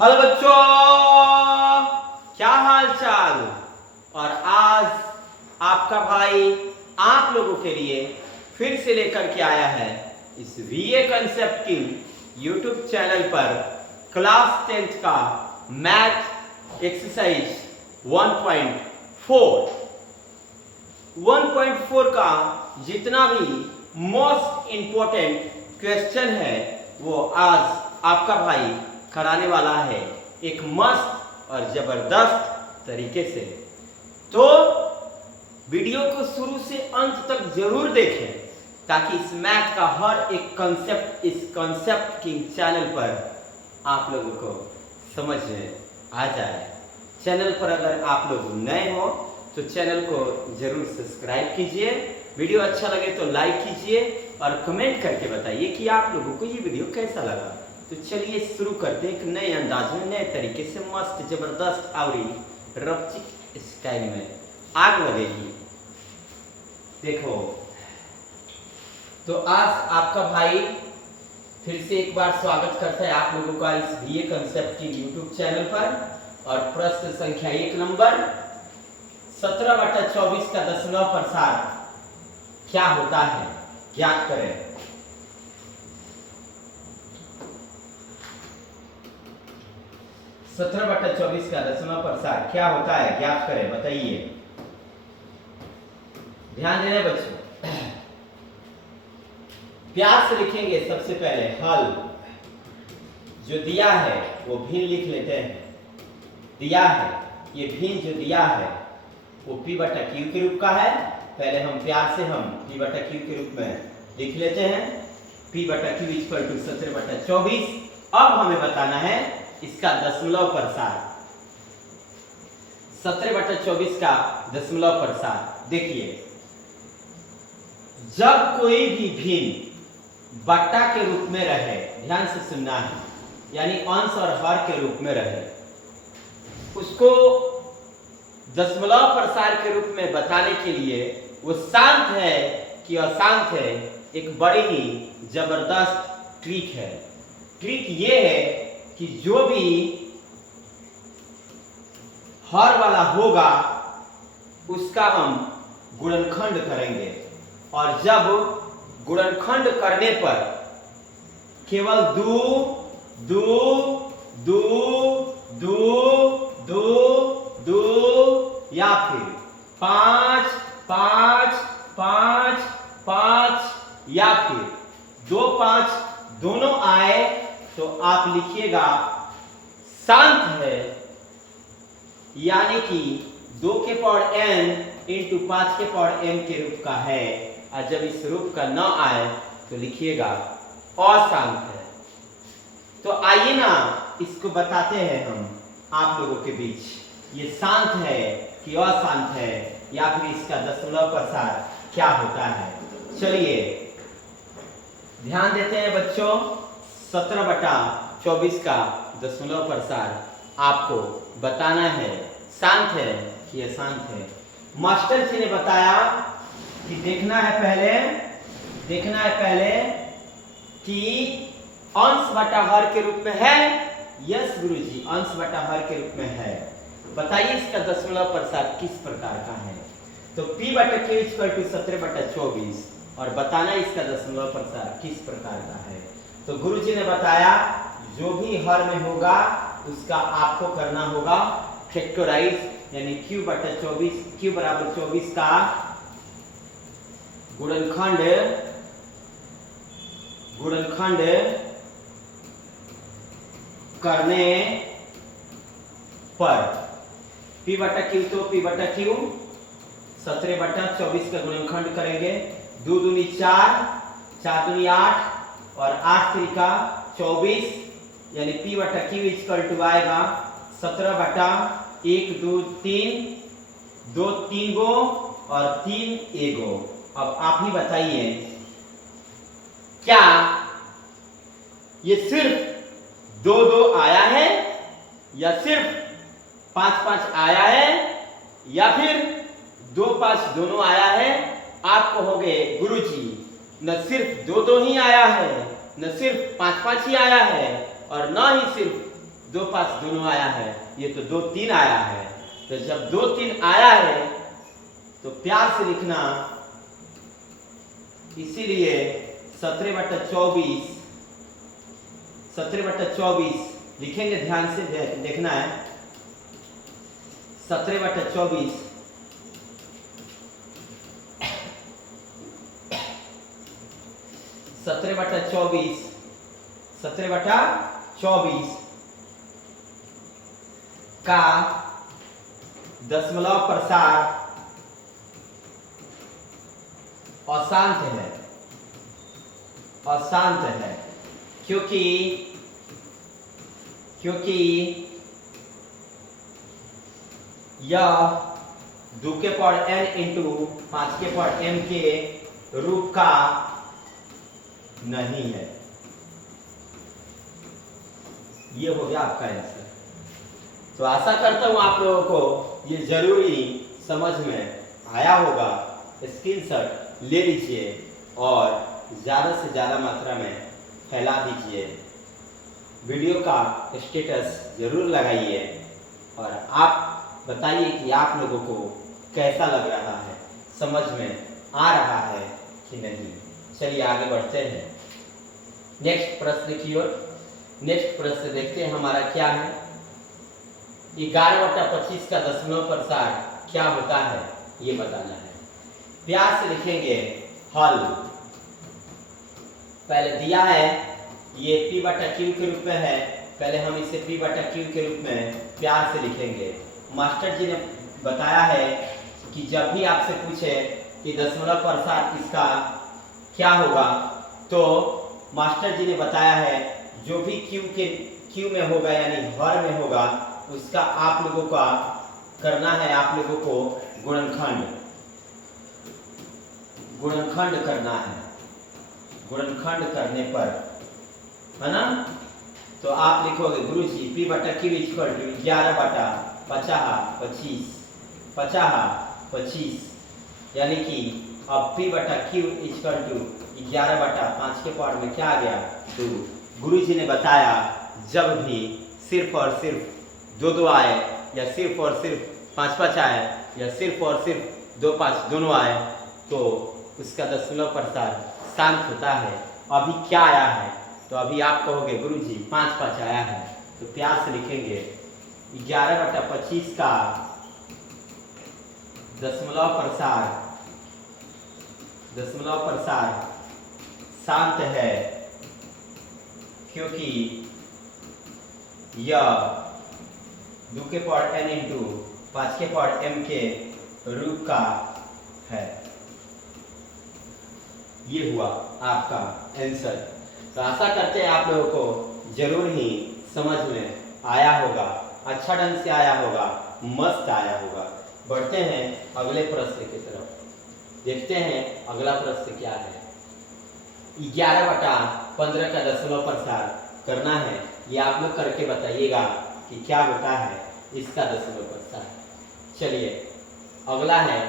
Hello बच्चों, क्या हाल चाल। और आज आपका भाई आप लोगों के लिए फिर से लेकर के आया है इस वीए कंसेप्ट की यूट्यूब चैनल पर क्लास 10th का मैथ एक्सरसाइज 1.4 का जितना भी मोस्ट इंपॉर्टेंट क्वेश्चन है वो आज आपका भाई कराने वाला है एक मस्त और जबरदस्त तरीके से। तो वीडियो को शुरू से अंत तक जरूर देखें ताकि इस मैथ का हर एक कंसेप्ट इस कंसेप्ट की चैनल पर आप लोगों को समझ में आ जाए। चैनल पर अगर आप लोग नए हो तो चैनल को जरूर सब्सक्राइब कीजिए, वीडियो अच्छा लगे तो लाइक कीजिए और कमेंट करके बताइए कि आप लोगों को ये वीडियो कैसा लगा। तो चलिए शुरू करते हैं एक नए अंदाज में, नए तरीके से, मस्त जबरदस्त और रपचिक स्टाइल में। आग लगेगी देखो। तो आज आपका भाई फिर से एक बार स्वागत करता है आप लोगों का इस वीए कंसेप्ट की यूट्यूब चैनल पर। और प्रश्न संख्या 1 नंबर 17/24 का दशमलव प्रसार क्या होता है, ज्ञात करें। 17/24 का दशमलव प्रसार क्या होता है, ज्ञात करें, बताइए। ध्यान देना बच्चों, प्यार से लिखेंगे। सबसे पहले हल जो दिया है वो भिन्न लिख लेते हैं। दिया है ये भिन्न जो दिया है वो P/Q के रूप का है। पहले हम प्यार से हम P/Q के रूप में लिख लेते हैं। P/Q = 17/24। अब हमें बताना है इसका दशमलव प्रसार। 17/24 का दशमलव प्रसार देखिए, जब कोई भी भिन्न बट्टा के रूप में रहे, ध्यान से सुनना है, यानी अंश और हर के रूप में रहे, उसको दशमलव प्रसार के रूप में बताने के लिए वो शांत है कि अशांत है, एक बड़ी ही जबरदस्त ट्रिक है। ट्रिक ये है कि जो भी हर वाला होगा उसका हम गुणनखंड करेंगे, और जब गुणनखंड करने पर केवल दो दो दो दो दो दो या फिर 5 5 5 5 या फिर 2 5 दोनों आए तो आप लिखिएगा शांत है, यानी कि 2 के पावर n इंटू 5 के पावर m के रूप का है। और जब इस रूप का न आए तो लिखिएगा अशांत है। तो आइए ना इसको बताते हैं हम आप लोगों के बीच, ये शांत है कि अशांत है, या फिर इसका दशमलव प्रसार क्या होता है। चलिए ध्यान देते हैं बच्चों। 17/24 का दशमलव प्रसार आपको बताना है, शांत है कि अशांत है। मास्टर जी ने बताया कि देखना है पहले कि अंश बटा हर के रूप में है। यस गुरुजी, अंश बटा हर के रूप में है। बताइए इसका दशमलव प्रसार किस प्रकार का है। तो P/Q = 17/24 और बताना इसका दशमलव प्रसार किस प्रकार का है। तो गुरुजी ने बताया जो भी हर में होगा उसका आपको करना होगा फैक्टराइज, यानी Q/24 Q = 24 का गुणनखंड करने पर P/Q तो P/Q 17/24 का गुणनखंड करेंगे। 2 दूनी 4, 4 दूनी 8 और 8 त्रिका 24, यानी P/Q = आएगा 17/1 2 3 2 3 गो और 3 एगो। अब आप ही बताइए क्या ये सिर्फ 2 2 आया है या सिर्फ 5 5 आया है या फिर 2 5 दोनों आया है। आप कहोगे गुरुजी न सिर्फ 2 2 ही आया है, न सिर्फ 5 5 ही आया है, और न ही सिर्फ 2 5 दोनों आया है, ये तो 2 3 आया है। तो जब 2 3 आया है तो प्यार से लिखना, इसीलिए 17/24 लिखेंगे, ध्यान से देखना है। 17/24 का दशमलव प्रसार अशांत है, क्योंकि यह 2 के पावर n इंटू 5 के पावर m के रूप का नहीं है। ये हो गया आपका आंसर। तो आशा करता हूं आप लोगों को ये जरूरी समझ में आया होगा। स्क्रीनशॉट ले लीजिए और ज़्यादा से ज़्यादा मात्रा में फैला दीजिए। वीडियो का स्टेटस जरूर लगाइए और आप बताइए कि आप लोगों को कैसा लग रहा है, समझ में आ रहा है कि नहीं। चलिए आगे बढ़ते हैं नेक्स्ट प्रश्न की ओर। नेक्स्ट प्रश्न देखते हैं हमारा क्या है। 11/25 का दशमलव प्रसार क्या होता है, ये बताना है। प्यार से लिखेंगे हल। पहले दिया है ये p/q के रूप में है, पहले हम इसे p/q के रूप में प्यार से लिखेंगे। मास्टर जी ने बताया है कि जब भी आपसे पूछे कि दशमलव प्रसार इसका क्या होगा, तो मास्टर जी ने बताया है जो भी q में होगा यानी हर में होगा, उसका आप लोगों का करना है, आप लोगों को गुणनखंड करना है। गुणनखंड करने पर, है ना, तो आप लिखोगे गुरुजी p/q इक्वल टू 11/50 यानी कि अब p/q इक्वल टू 11/5 के पावर में क्या आ गया 2। गुरुजी ने बताया जब भी सिर्फ और सिर्फ 2 आए या सिर्फ और सिर्फ 5 आए या सिर्फ और सिर्फ 2 5 दोनों आए तो उसका दशमलव प्रसार शांत होता है। अभी क्या आया है, तो अभी आप कहोगे गुरुजी 5 आया है, तो प्यार से लिखेंगे 11/25 का दशमलव प्रसार शांत है, क्योंकि यह 2 के पावर n इंटू 5 के पावर m के रूप का है। ये हुआ आपका आंसर। तो आशा करते हैं आप लोगों को जरूर ही समझ में आया होगा, अच्छा ढंग से आया होगा, मस्त आया होगा। बढ़ते हैं अगले प्रश्न की तरफ, देखते हैं अगला प्रश्न क्या है। 11/15 का दशमलव प्रसार करना है, ये आप लोग करके बताइएगा कि क्या होता है इसका दशमलव प्रसार। चलिए अगला है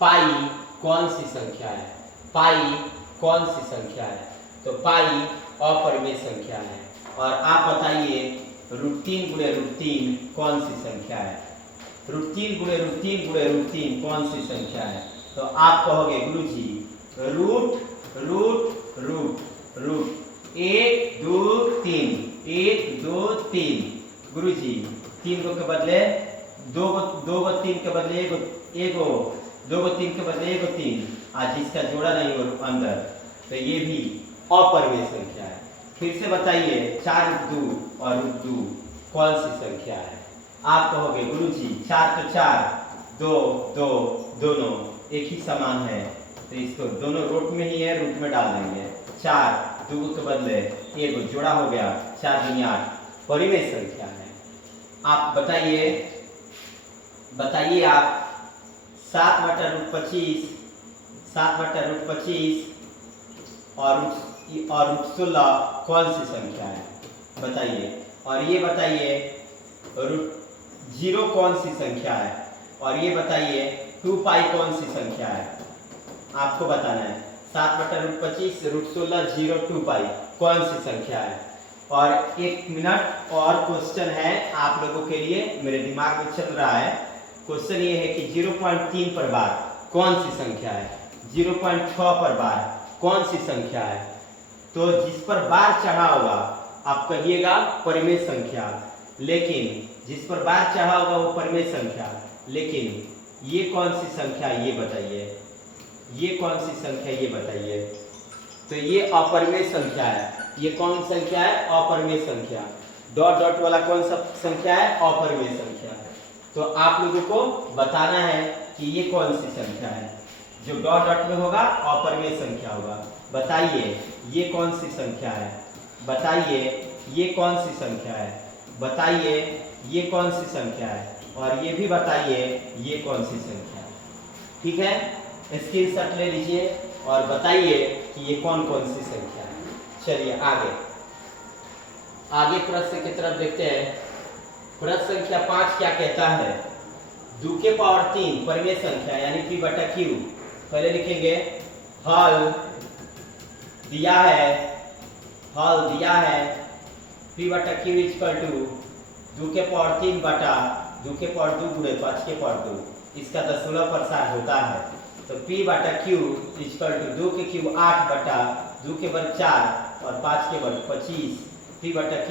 पाई कौन सी संख्या है। पाई कौन सी संख्या है, तो पाई अपरिमेय संख्या है। और आप बताइए √3 × √3 कौन सी संख्या है। √3 × √3 कौन सी संख्या है, तो आप कहोगे गुरुजी रूट 1 2 3 1 2 3। गुरुजी 3 के बदले 2 3 के बदले 1 2 3 के बदले 1 3, आज जिसका जोड़ा नहीं हो अंदर, तो ये भी अपरिमेय संख्या है। फिर से बताइए 4√2 और √2 कौन सी संख्या है। आप कहोगे गुरुजी 4 तो 4 2 2 दोनों एक ही समान है, तो इसको दोनों रूट में ही है, रूट में डाल देंगे। 4 2 के बदले 1 जोड़ा हो गया, 4 दूनी 8 परिमेय संख्या है। आप बताइए आप 7/√25 और √16 कौन सी संख्या है, बताइए। और ये बताइए √0 कौन सी संख्या है, और ये बताइए 2π कौन सी संख्या है। आपको बताना है 7/√25 √16 0 2π कौन सी संख्या है। और 1 मिनट और क्वेश्चन है आप लोगों के लिए, मेरे दिमाग में चल रहा है। क्वेश्चन ये है कि 0.3 पर बार कौन सी संख्या है, 0.6 पर बार कौन सी संख्या है। तो जिस पर बार चढ़ा होगा आप कहिएगा परिमेय संख्या, लेकिन जिस पर बार चढ़ा होगा वो परिमेय संख्या, लेकिन ये कौन सी संख्या ये बताइए, ये कौन सी संख्या ये बताइए। तो ये अपरिमेय संख्या है। ये कौन संख्या है, अपरिमेय संख्या। डॉट डॉट वाला कौन सा संख्या है, अपरिमेय संख्या। तो आप लोगों को बताना है कि ये कौन सी संख्या है। जो डॉट डॉट में होगा अपरिमेय संख्या होगा। बताइए ये कौन सी संख्या है, बताइए ये कौन सी संख्या है, बताइए ये कौन सी संख्या है, और ये भी बताइए ये कौन सी संख्या है। ठीक है, स्क्रीनशॉट ले लीजिए और बताइए कि ये कौन कौन सी संख्या है। चलिए आगे प्रश्न की तरफ देखते हैं। प्रश्न संख्या 5 क्या कहता है, 2 के पावर 3 परिमेय संख्या यानी p बटा q। पहले लिखेंगे हल दिया है p बटा q इक्वल टू 2 के पावर 3 बटा 2 के पावर 2 गुणे 5 के पावर 2, इसका दशमलव प्रसार होता है। तो p बटा q इक्वल टू 2 के क्यूब 8 बटा 2 के वर्ग 4 और 5 के वर्ग 25, p बटा q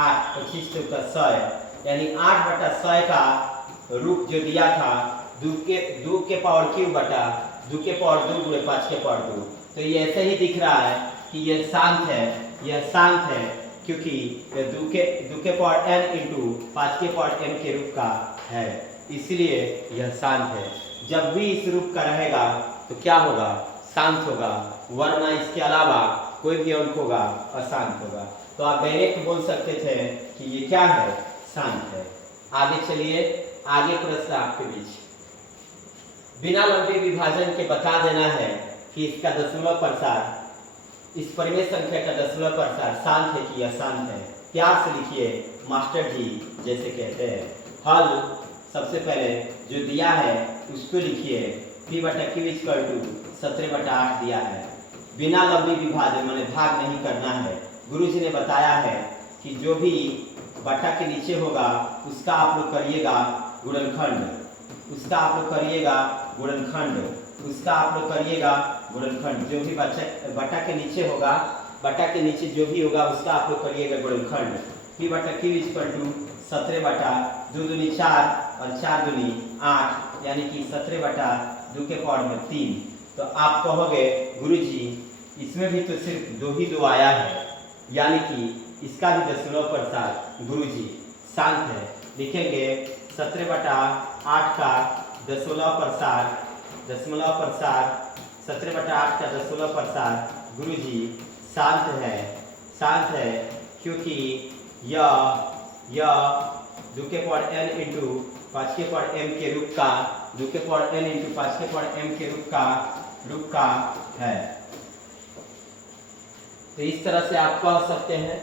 8 25 से का 100, यानी 8 बटा 100 का रूप जो दिया था 2 के पावर q बटा 2 के पावर 2 गुणे 5 के पावर 2। तो ये ऐसे ही दिख रहा है कि यह शांत है, यह शांत है, क्योंकि यह 2 के पावर n इंटू 5 के पावर m के रूप का है, इसलिए यह शांत है। जब भी इस रूप का रहेगा तो क्या होगा, शांत होगा, वरना इसके अलावा कोई भी अंक होगा अशांत होगा। तो आप डायरेक्ट बोल सकते थे कि ये क्या है, शांत है। आगे चलिए, आगे प्रश्न आपके बीच। बिना लंबे विभाजन के बता देना है कि इसका दशमलव प्रसार, इस परिमेय संख्या का दशमलव प्रसार शांत है कि अशांत है। प्यार से लिखिए मास्टर जी जैसे कहते हैं। हल सबसे पहले जो दिया है उसको लिखिए, p बटा q इक्वल टू 17 बटा 8 दिया है। बिना लंबी विभाजन माने भाग नहीं करना है। गुरुजी ने बताया है कि जो भी बटा के नीचे होगा उसका आप लोग करिएगा गुणनखंड, उसका आप लोग करिएगा गुणनखंड, उसका आप लोग करिएगा गुणनखंड। जो भी बटा के नीचे होगा, बटा के नीचे जो भी होगा उसका आप लोग करिएगा गुणनखंड। p बटा q इक्वल टू 17 बटा 2 दूनी 4 और 4 दूनी 8, यानी कि 17 बटा 2 के पावर में 3। तो आप कहोगे गुरुजी इसमें भी तो सिर्फ 2 ही 2 आया है, यानी कि इसका भी दशमलव प्रसार गुरुजी शांत है। लिखेंगे 17 बटा 8 का दशमलव प्रसार, 17 बटा 8 का दशमलव प्रसार गुरुजी शांत है, क्योंकि यह 2 के पावर n इंटू 5 के पावर m के रूप का, 2 के पावर n इंटू 5 के पावर m के रूप का है। तो इस तरह से आप कह सकते हैं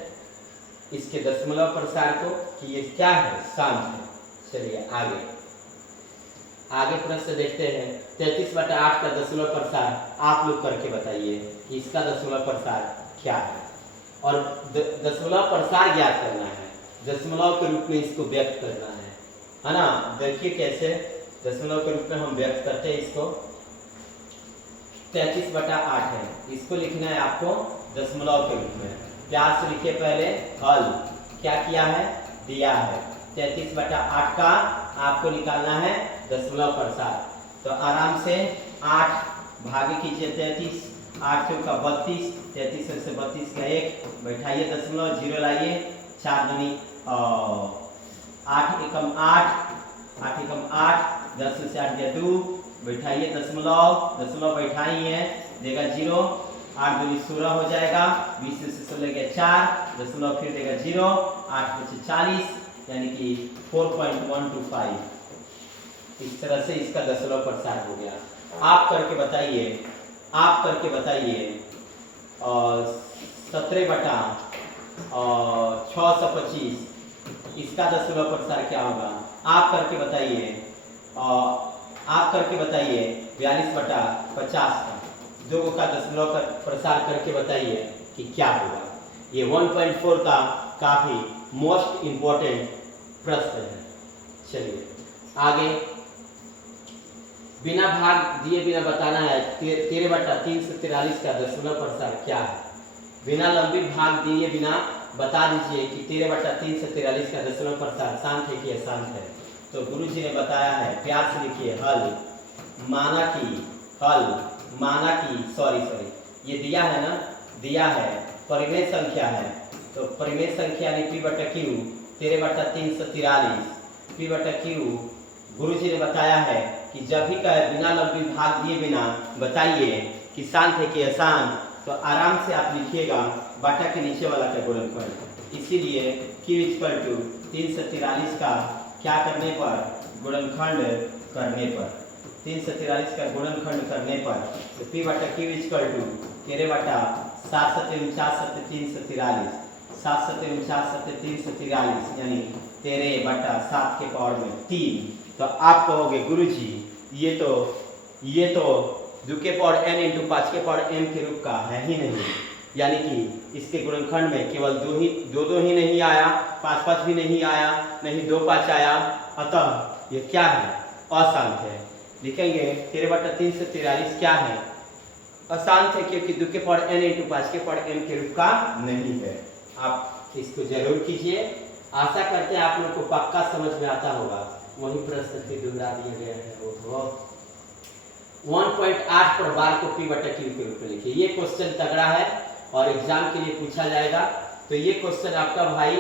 इसके दशमलव प्रसार को कि ये क्या है, शांत है। चलिए आगे प्रश्न देखते हैं। 33 बटा 8 का दशमलव प्रसार आप लोग करके बताइए कि इसका दशमलव प्रसार क्या है, और दशमलव प्रसार ज्ञात करना है, दशमलव के रूप में इसको व्यक्त करना है ना। देखिए कैसे दशमलव के रूप में हम व्यक्त करते हैं इसको। 33 बटा 8 है, इसको लिखना है आपको दशमलव के रूप में। प्यार से लिखिए पहले हल क्या किया है, दिया है 33 बटा 8 का आपको निकालना है दशमलव प्रसार। तो आराम से 8 भागे कीजिए 33, 8 से का 32, 33 से 32 का 1 बैठाइए दशमलव, 0 लाइए, 4 दूनी 8 एकम 8, 8 एकम 8, 10 से 8 गया 2, बैठाइए दशमलव बैठाइए, देगा 0, 8 दूनी 16 हो जाएगा, 20 से 16 गया 4, दशमलव फिर देगा 0, 8 बचे 40, यानी कि 4.125। इस तरह से इसका दशमलव प्रसार हो गया। आप करके बताइए 17 बटा 625 इसका दशमलव प्रसार क्या होगा। आप करके बताइए 42 बटा 50 का 2 का दशमलव प्रसार करके बताइए कि क्या होगा। ये 1.4 का काफी मोस्ट इंपॉर्टेंट प्रश्न है। चलिए आगे, बिना भाग दिए बिना बताना है 13/343 का दशमलव प्रसार क्या है। बिना लंबी भाग दिए बिना बता दीजिए कि 13/343 का दशमलव प्रसार शांत है कि अशांत है। तो गुरुजी ने बताया है, प्यार से लिखिए, हल माना कि सॉरी ये दिया है ना, दिया है परिमेय संख्या है, तो परिमेय संख्या यानी P/Q 13/343 P/Q। गुरुजी ने बताया है कि जब भी कहे बिना लंबी भाग दिए बिना बताइए कि शांत है कि अशांत, तो आराम से आप लिखिएगा बाटा के नीचे वाला का गुणनफल। इसीलिए Q = 343 का क्या करने पर, गुणनखंड करने पर, 343 का गुणनखंड करने पर, तो P/Q = 13/7 343 यानी 13/7 के पावर में 3। तो आप कहोगे गुरुजी ये तो 2 के पावर n × 5 के पावर m के रूप का है ही नहीं, यानी कि इसके गुणनखंड में केवल दो ही नहीं आया, 5 भी नहीं आया, नहीं 2 5 आया, अतः ये क्या है, अशांत है। लिखेंगे 13/343 क्या है, अशांत है, क्योंकि 2 के पावर n × 5 के पावर m के रूप का नहीं है। आप इसको जरूर कीजिए, आशा करते हैं आप लोग को पक्का समझ में आता होगा। वही प्रश्न फिर दोहरा दिया गया है, वो 1.8 पर बार को P/Q के रूप में लिखिए। ये क्वेश्चन तगड़ा है और एग्जाम के लिए पूछा जाएगा, तो ये क्वेश्चन आपका भाई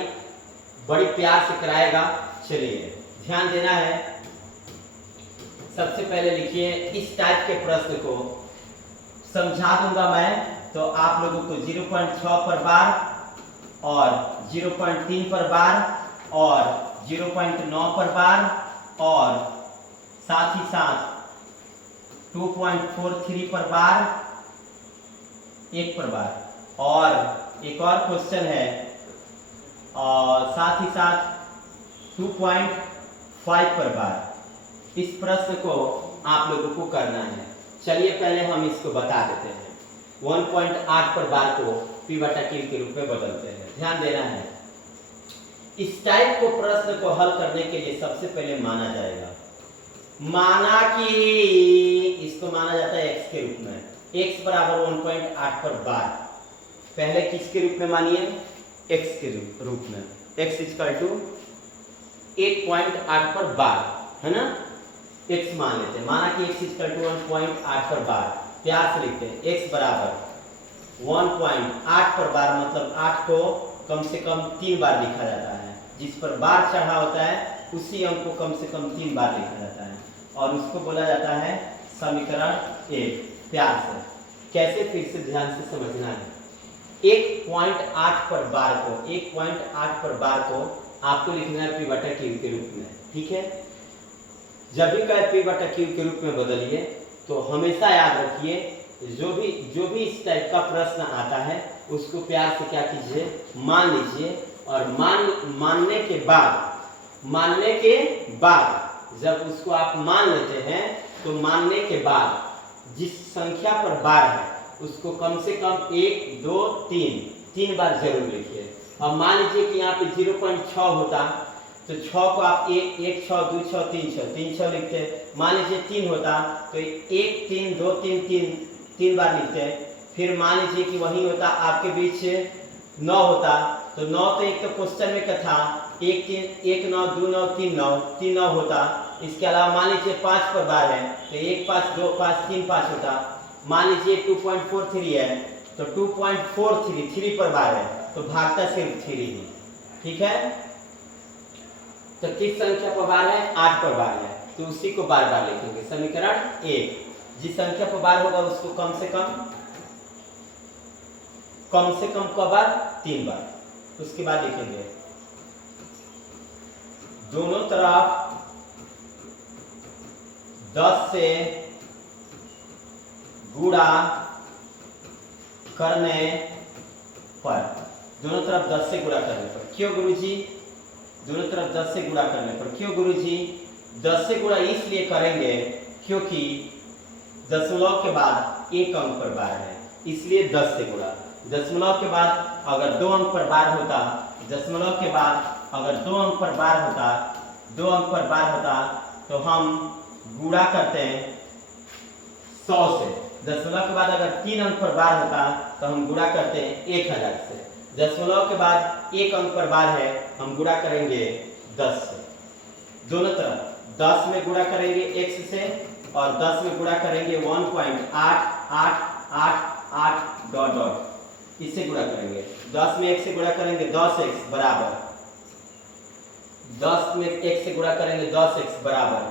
बड़ी प्यार से कराएगा। चलिए ध्यान देना है। सबसे पहले लिखिए, इस टाइप के प्रश्न को समझा दूंगा मैं, तो आप लोगों को 0.6 पर बार और 0.3 पर बार और 0.9 पर बार और साथ ही साथ 2.43 पर बार, 1 पर बार, और एक और क्वेश्चन है और साथ ही साथ 2.5 पर बार। इस प्रश्न को आप लोगों को करना है। चलिए पहले हम इसको बता देते हैं। 1.8 पर बार को P/Q के रूप में बदलते हैं, ध्यान देना है। इस टाइप को प्रश्न को हल करने के लिए सबसे पहले माना जाएगा, माना कि इसको माना जाता है x के रूप में, x = 1.8 पर बार। पहले किसके रूप में मानिए, x के रूप में, x = 8.8 पर बार, है ना, x मान लेते हैं, माना कि x = 1.8 पर बार। प्यार से लिखते हैं, x = 1.8 पर बार, मतलब 8 को कम से कम 3 बार लिखा जाता है। जिस पर बार चढ़ा होता है उसी अंक को कम से कम 3 बार लिखा जाता है, और उसको बोला जाता है समीकरण 1। प्यार से कैसे, फिर से ध्यान से समझना है। 1.8 पर बार को, 1.8 पर बार को आपको लिखना है P/Q के रूप में, ठीक है। जब भी कहे P/Q के रूप में बदलिए, तो हमेशा याद रखिए, जो भी इस टाइप का प्रश्न आता है उसको प्यार से क्या कीजिए, मान लीजिए, और मानने के बाद जब उसको आप मान लेते हैं, तो मानने के बाद जिस संख्या पर बार है उसको कम से कम 1 2 3 बार जरूर लिखिए। अब मान लीजिए कि यहाँ पे 0.6 होता, तो 6 को आप 1 6 2 6 3 6 लिखते। मान लीजिए 3 होता तो 1 3 2 3 3 बार लिखते। फिर मान लीजिए कि वही होता आपके बीच 9 होता, तो 9 तो एक तो क्वेश्चन में क्या था, 1 9 2 9 3 9 होता। इसके अलावा मान लीजिए 5 पर बार है, तो 1 5 2 5 3 5 होता। मान लीजिए 2.43 है, तो 2.43 3 पर बार है, तो भागता सिर्फ 3 ही, ठीक है। तो किस संख्या पर बार है, 8 पर बार है, तो उसी को बार बार लिखेंगे। समीकरण 1, जिस संख्या पर बार होगा उसको कम से कम क बार, 3 बार। उसके बाद लिखेंगे दोनों तरफ 10 से गुणा करने पर, दोनों तरफ 10 से गुणा करने पर। क्यों गुरुजी दोनों तरफ 10 से गुणा करने पर? क्यों गुरुजी 10 से गुणा इसलिए करेंगे क्योंकि दशमलव के बाद एक अंक पर बार है, इसलिए 10 से गुणा। दशमलव के बाद अगर 2 अंक पर बार होता, दशमलव के बाद अगर 2 अंक पर बार होता, 2 अंक पर बार होता तो हम गुणा करते हैं 100 से। दशमलव के बाद अगर 3 अंक पर बार होता तो हम गुणा करते हैं 1000 से। दशमलव के बाद 1 अंक पर बार है, हम गुणा करेंगे 10 से। दोनों तरफ 10 में गुणा करेंगे x से और 10 में गुणा करेंगे 1.8888 डॉट डॉट, इससे गुणा करेंगे। 10 में 1 से गुणा करेंगे 10x बराबर, 10 में 1 से गुणा करेंगे 10x बराबर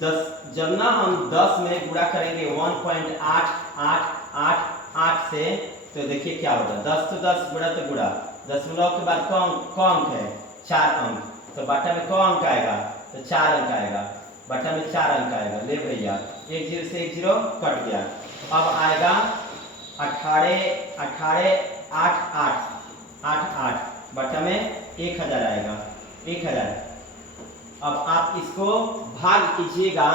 10। जब ना हम 10 में गुणा करेंगे 1.8888 से तो देखिए क्या होगा। 10 तो 10 गुणा तो गुणा, दशमलव के बाद कौन अंक है 4 अंक, तो बटा में कौन अंक आएगा तो 4 अंक आएगा, बटा में 4 अंक आएगा। ले भैया 1 0 से 1 0 कट गया। अब आएगा 8888 बटा में 1000 आएगा, 1000। अब आप इसको भाग कीजिएगा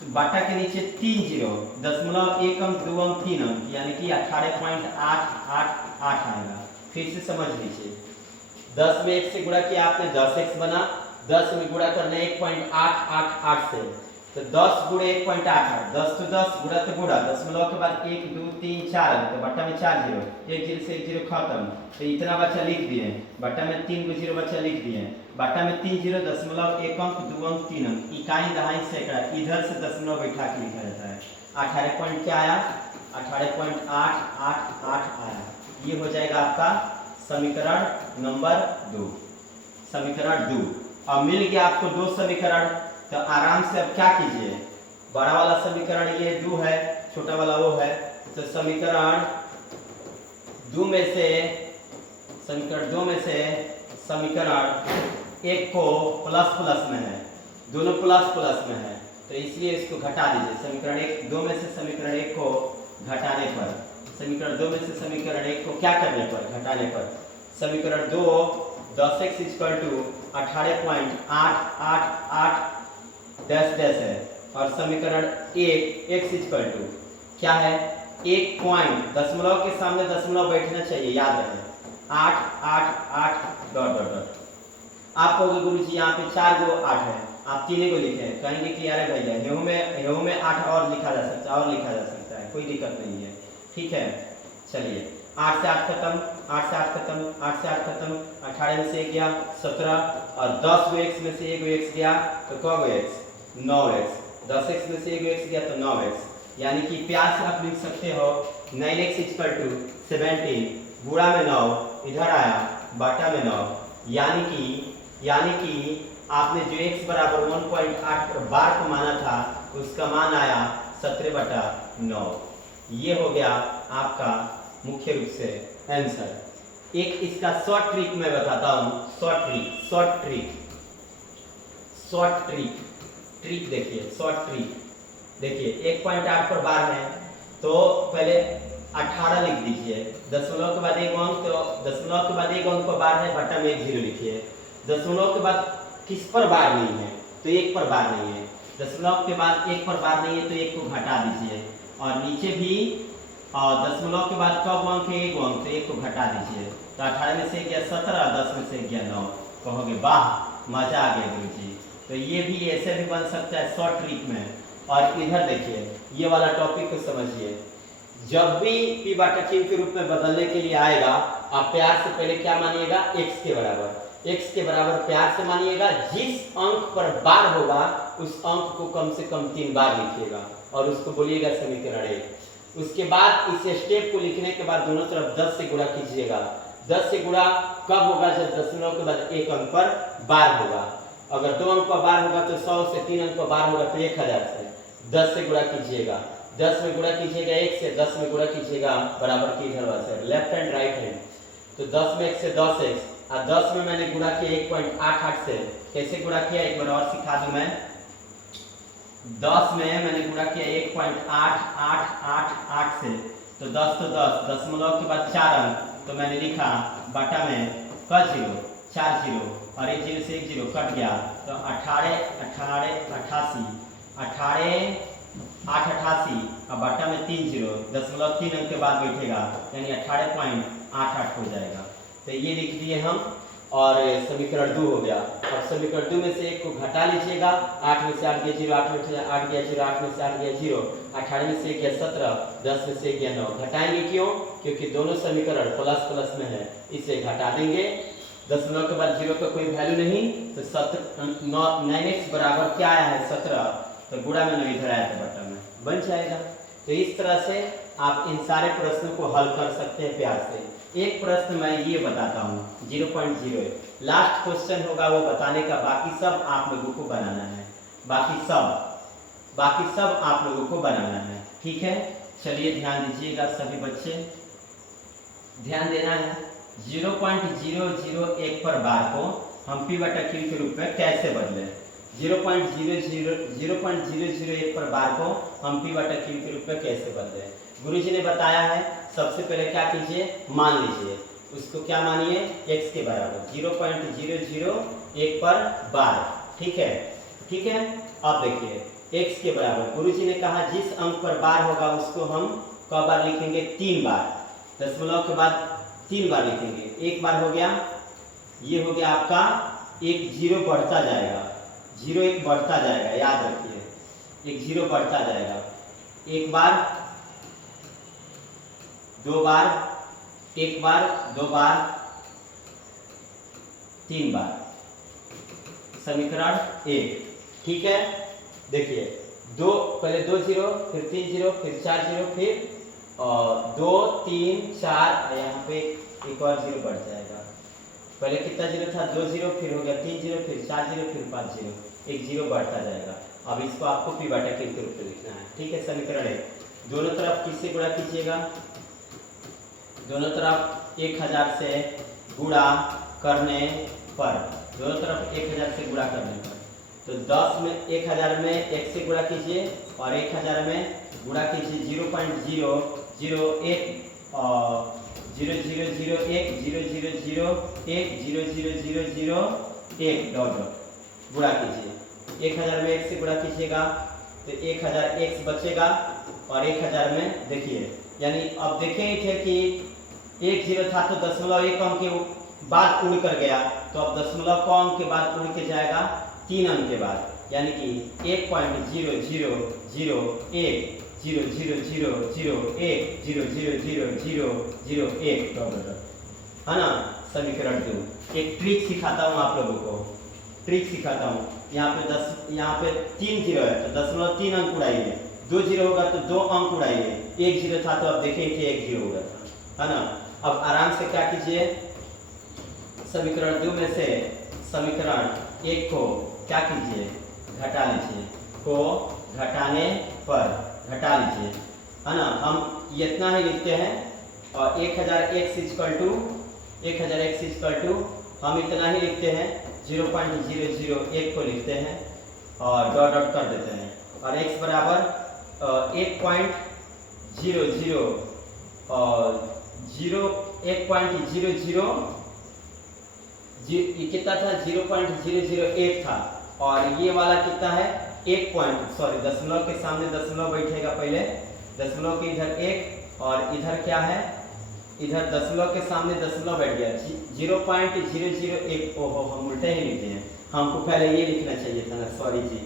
तो बटा के नीचे 3 0, दशमलव 1 अंक 2 अंक 3 अंक यानी कि 18.888 आएगा। फिर से समझ लीजिए, 10 में 1 से गुणा किया आपने 10x बना, 10 में गुणा करना 1.888 से तो 10 गुणे 1.88, 10 तो 10 गुणा तो गुणा, दशमलव के बाद 1 2 3 4 तो बटा में 4 0, 1 0 से 1 0 खत्म, तो इतना बच्चा लिख दिए, बटा में 3 को 0 बच्चा लिख दिए, बटा में 3 0, दशमलव 1 अंक 2 अंक 3 अंक, इकाई दहाई सैकड़ा, इधर से दशमलव बैठा के लिखा जाता है। 18 पॉइंट क्या आया 18.888 आया। ये हो जाएगा आपका समीकरण नंबर 2, समीकरण 2। अब मिल गया आपको 2 समीकरण, तो आराम से अब क्या कीजिए, बड़ा वाला समीकरण ये 2 है, छोटा वाला वो है, तो समीकरण 2 में से समीकरण 1 को प्लस प्लस में है, दोनों प्लस प्लस में है, तो इसलिए इसको घटा दीजिए। समीकरण 2 में से समीकरण 1 को घटाने पर, समीकरण 2 में से समीकरण 1 को क्या करने पर, घटाने पर, समीकरण 2 10x = 18.888 डैश डैश है, और समीकरण 1 x = क्या है 1 पॉइंट, दशमलव के सामने दशमलव बैठना चाहिए, याद रहे 888 डॉट डॉट डॉट। आप कहोगे गुरुजी यहाँ पे 4 गो 8 है, आप 3 को लिखे हैं, कहेंगे कि अरे भैया हेऊ में 8 और लिखा जा सकता है, कोई दिक्कत नहीं है, ठीक है। चलिए 8 से 8 खत्म, 8 से 8 खत्म, 8 से 8 खत्म, 18 में से 1 गया 17, और 10 गो x में से 1 गो x गया तो क गो x 9x, 10x में से 1 गो x गया तो 9x, यानी कि प्यार से आप लिख सकते हो 9x = 17 गुणा में 9 इधर आया बटा में 9, यानी कि आपने जो x बराबर 1.8 बार को माना था उसका मान आया 17/9। ये हो गया आपका मुख्य रूप से आंसर। एक इसका शॉर्ट ट्रिक मैं बताता हूँ, शॉर्ट ट्रिक देखिए, शॉर्ट ट्रिक देखिए 1.8 पर बार है तो पहले 18 लिख दीजिए, दशमलव के बाद 1 अंक, तो दशमलव के बाद 1 अंक पर बार है बटा में 1 0 लिखिए। दशमलव के बाद किस पर बार नहीं है तो 1 पर बार नहीं है, दशमलव के बाद 1 पर बार नहीं है तो 1 को घटा दीजिए, और नीचे भी दशमलव के बाद कब अंक है 1 अंक, तो 1 को घटा दीजिए, तो 18 में से 1 गया 17, 10 में से 1 गया 9। कहोगे वाह मजा आ गया गुरुजी, तो ये भी ऐसे भी बन सकता है शॉर्ट ट्रिक में। और इधर देखिए ये वाला टॉपिक को समझिए, जब भी p बटा q के रूप में बदलने के लिए आएगा आप प्यार से पहले क्या मानिएगा x के बराबर प्यार से मानिएगा, जिस अंक पर बार होगा उस अंक को कम से कम 3 बार लिखिएगा और उसको बोलिएगा समीकरण 1। उसके बाद इस स्टेप को लिखने के बाद दोनों तरफ 10 से गुणा कीजिएगा। 10 से गुणा कब होगा, जब दशमलव के बाद 1 अंक पर बार होगा। अगर 2 अंक पर बार होगा तो 100 से, 3 अंक पर बार होगा तो 1000 से। 10 से गुणा कीजिएगा, 10 में गुणा कीजिएगा 1 से, 10 में गुणा कीजिएगा बराबर की इधर से, लेफ्ट हैंड राइट हैंड, तो 10 में 1 से 10x, और 10 में मैंने गुणा किया 1.88 से। कैसे गुणा किया एक बार और सिखा दूं मैं। 10 में मैंने गुणा किया 1.8888 से, तो 10 तो 10, दशमलव के बाद 4 अंक, तो मैंने लिखा बटा में क 0 4 0, और 1 0 से 1 0 कट गया, तो 18 88 888 अब बट्टा में 3 जीरो 0.3 अंक के बाद बैठेगा यानी 18.88 हो जाएगा। तो ये लिख दिए हम और समीकरण 2 हो गया। अब समीकरण 2 में से एक को घटा लीजिएगा। 8 में से 8 गया 0, 8 में से 8 गया 0, 8 में से 8 गया 0, 18 में से गया 17, 10 में से गया 9। घटाएंगे क्यों? क्योंकि दोनों समीकरण प्लस प्लस में है, इसे घटा देंगे। 10 के बाद 0 का कोई वैल्यू नहीं, तो 9x बराबर क्या आया है 17, तो गुणा में 9 इधर आया था बट्टा में, बन जाएगा। तो इस तरह से आप इन सारे प्रश्नों को हल कर सकते हैं प्यार से। एक प्रश्न मैं ये बताता हूँ 0.08 लास्ट क्वेश्चन होगा वो बताने का, बाकी सब आप लोगों को बनाना है, बाकी सब आप लोगों को बनाना है, ठीक है। चलिए ध्यान दीजिएगा सभी बच्चे, ध्यान देना है। 0.001 पर बार को हम p बटा q के रूप में कैसे बदलें। 0.001 पर बार को हम p बटा q के रूप में कैसे बदलें। गुरुजी ने बताया है, सबसे पहले क्या कीजिए, मान लीजिए उसको, क्या मानिए, x के बराबर 0.001 पर बार, ठीक है, ठीक है। अब देखिए x के बराबर गुरुजी ने कहा जिस अंक पर बार होगा उसको हम क बार लिखेंगे, 3 बार, दशमलव के बाद 3 बार लिखेंगे। एक बार हो गया, ये हो गया आपका, एक जीरो बढ़ता जाएगा, 0 1 बढ़ता जाएगा, याद रखिए, एक 0 बढ़ता जाएगा। एक बार, 2 बार, 1 बार, 2 बार, 3 बार, समीकरण 1, ठीक है। देखिए पहले 2 जीरो, फिर 3 जीरो, फिर 4 जीरो, फिर 2 3 4, यहाँ पे एक और जीरो बढ़ जाएगा। पहले कितना जीरो था, 2 जीरो, फिर हो गया 3 जीरो, फिर 4 जीरो, फिर 5 जीरो, एक जीरो बढ़ता जाएगा। अब इसको आपको p बटा q के रूप में लिखना है, ठीक है। समीकरण 1 दोनों तरफ किससे गुणा कीजिएगा, दोनों तरफ 1000 से गुणा करने पर, दोनों तरफ 1000 से गुणा करने पर, तो 10 में 1000 में 1 से गुणा कीजिए और 1000 में गुणा कीजिए 0.001 और 0001 0001 डॉट डॉट गुणा कीजिए। 1000 में 1 से गुणा कीजिएगा तो 1000 x बचेगा और 1000 में देखिए, यानी अब देखे ही थे कि 1 जीरो था तो 0.1 अंक के बाद उड़ कर गया, तो अब 0.1 अंक के बाद उड़ के जाएगा 3 अंक के बाद, यानी कि 1.00001 है ना। समीकरण 2 एक ट्रिक सिखाता हूँ आप लोगों को, ट्रिक सिखाता हूँ। यहाँ पे 3 जीरो है तो 0.3 अंक उड़ाइए, 2 जीरो होगा तो 2 अंक उड़ाइए, 1 जीरो था तो अब देखिए कि 1 जीरो होगा, है ना। अब आराम से क्या कीजिए, समीकरण 2 में से समीकरण 1 को क्या कीजिए, घटा लीजिए, को घटाने पर घटा लीजिए, है ना। हम इतना ही लिखते हैं और 1000x इक्वल टू हम इतना ही लिखते हैं, 0.001 को लिखते हैं और डॉट डॉट कर देते हैं और x बराबर 1.00 और 1.00 कितना था, 0.001 था और ये वाला कितना है, 1 पॉइंट, सॉरी दशमलव के सामने दशमलव बैठेगा, पहले दशमलव के इधर 1 और इधर क्या है, इधर दशमलव के सामने दशमलव बैठ गया 0.001। ओहो हम उल्टे ही लिखे हैं, हमको पहले ये लिखना चाहिए था ना, सॉरी जी,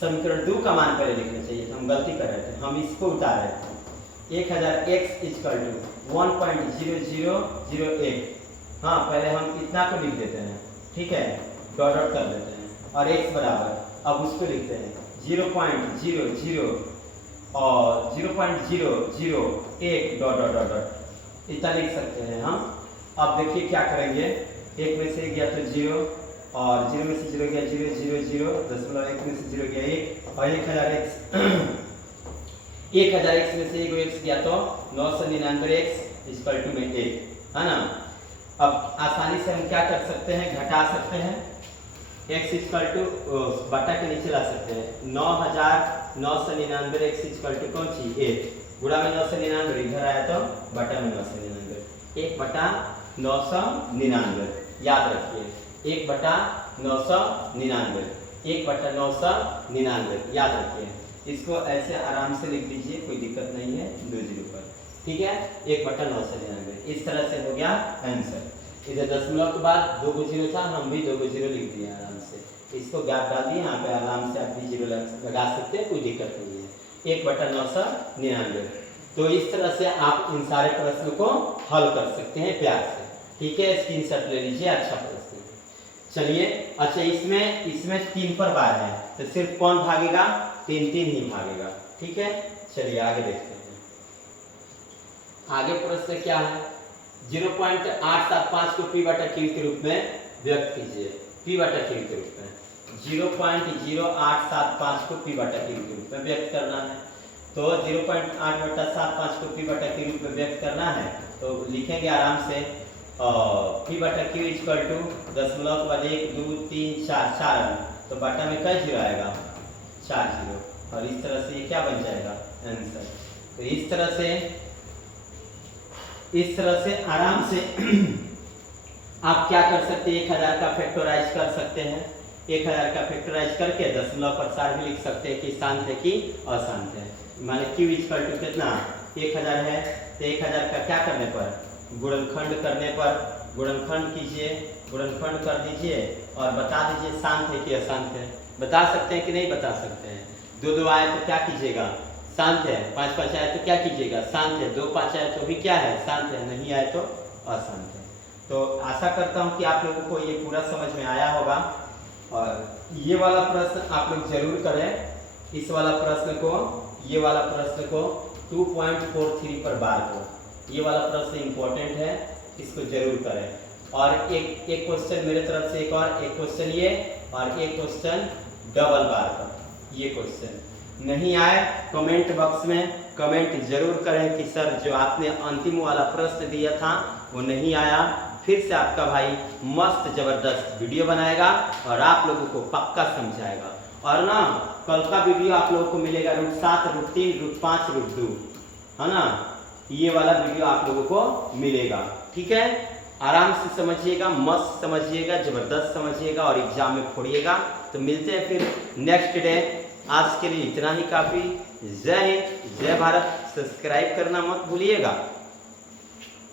समीकरण 2 का मान पहले लिखना चाहिए था, हम गलती कर रहे थे, हम इसको उतार रहे थे। 1000x इक्वल टू 1.0001, हाँ पहले हम इतना को लिख देते हैं, ठीक है, डॉट डॉट कर देते हैं और x बराबर अब उसको लिखते हैं 0.00 और 0.001 डॉट डॉट डॉट डॉट, इतना लिख सकते हैं हम। अब देखिए क्या करेंगे, 1 में से गया तो 0 और 0 में से 0 गया 0 0 0 दशमलव 1 में से 0 गया 1 और 1000x में से 1 x गया तो 999x इक्वल टू में 1, है ना। अब आसानी से हम क्या कर सकते हैं, घटा सकते हैं, x इक्वल टू बटा के नीचे ला सकते हैं, 9999x इक्वल टू कौन सी 1, गुणा में 999 इधर आया तो बटा में 999, 1 बटा 999, याद रखिए 1 बटा 999, 1 बटा 999 याद रखिए। इसको ऐसे आराम से लिख लीजिए, कोई दिक्कत नहीं है, 2 जीरो पर, ठीक है। 1/999 इस तरह से हो गया आंसर। इधर दशमलव के बाद 2 को जीरो था, हम भी 2 को जीरो लिख दिए आराम से। इसको गैप डाल दिए, यहाँ पे आराम से आप भी जीरो लगा सकते हैं, कोई दिक्कत नहीं है। 1/999। तो इस तरह से आप इन सारे प्रश्न को हल कर सकते हैं प्यार से, ठीक है। स्क्रीनशॉट ले लीजिए, अच्छा प्रश्न। चलिए, अच्छा इसमें 3 पर बार है, तो सिर्फ कौन भागेगा? 3 ही भागेगा, ठीक है। चलिए आगे देखते हैं। आगे प्रश्न क्या है? 0.875 को p/q के रूप में व्यक्त कीजिए। p/q के रूप में 0.0875 को p/q के रूप में व्यक्त करना है। तो 0.8/75 को p/q रूप में व्यक्त करना है, तो लिखेंगे आराम से p/q इक्वल टू दशमलव के बाद 1 2 3 4 तो बटा में कई जीरो आएगा? 4 जीरो। और इस तरह से ये क्या बन जाएगा? आंसर। तो इस तरह से आराम से आप क्या कर सकते हैं? 1000 का फैक्टराइज कर सकते हैं। 1000 का फैक्टराइज करके दशमलव प्रसार भी लिख सकते हैं कि शांत है कि अशांत है। माने q इक्वल टू कितना? 1000 है, तो 1000 का क्या करने पर? गुणनखंड करने पर गुणनखंड कीजिए, गुणनखंड कर दीजिए और बता दीजिए शांत है कि अशांत है। बता सकते हैं कि नहीं बता सकते हैं? 2 2 आए तो क्या कीजिएगा? शांत है। 5 5 आए तो क्या कीजिएगा? शांत है। 2 5 आए तो भी क्या है? शांत है। नहीं आए तो अशांत है। तो आशा करता हूँ कि आप लोगों को ये पूरा समझ में आया होगा। और ये वाला प्रश्न आप लोग जरूर करें। इस वाला प्रश्न को, ये वाला प्रश्न को 2.43 पर बार को, ये वाला प्रश्न इंपॉर्टेंट है, इसको जरूर करें। और एक क्वेश्चन मेरे तरफ से, एक क्वेश्चन ये और एक क्वेश्चन डबल बार पर। ये क्वेश्चन नहीं आए कमेंट बॉक्स में कमेंट जरूर करें कि सर जो आपने अंतिम वाला प्रश्न दिया था वो नहीं आया। फिर से आपका भाई मस्त जबरदस्त वीडियो बनाएगा और आप लोगों को पक्का समझाएगा। और ना कल का वीडियो आप लोगों को मिलेगा √7, √3, √5, √2, है ना। ये वाला वीडियो आप लोगों को मिलेगा, ठीक है। आराम से समझिएगा, मस्त समझिएगा, जबरदस्त समझिएगा और एग्जाम में फोड़िएगा। तो मिलते हैं फिर नेक्स्ट डे। आज के लिए इतना ही काफ़ी। जय हिंद, जय भारत। सब्सक्राइब करना मत भूलिएगा।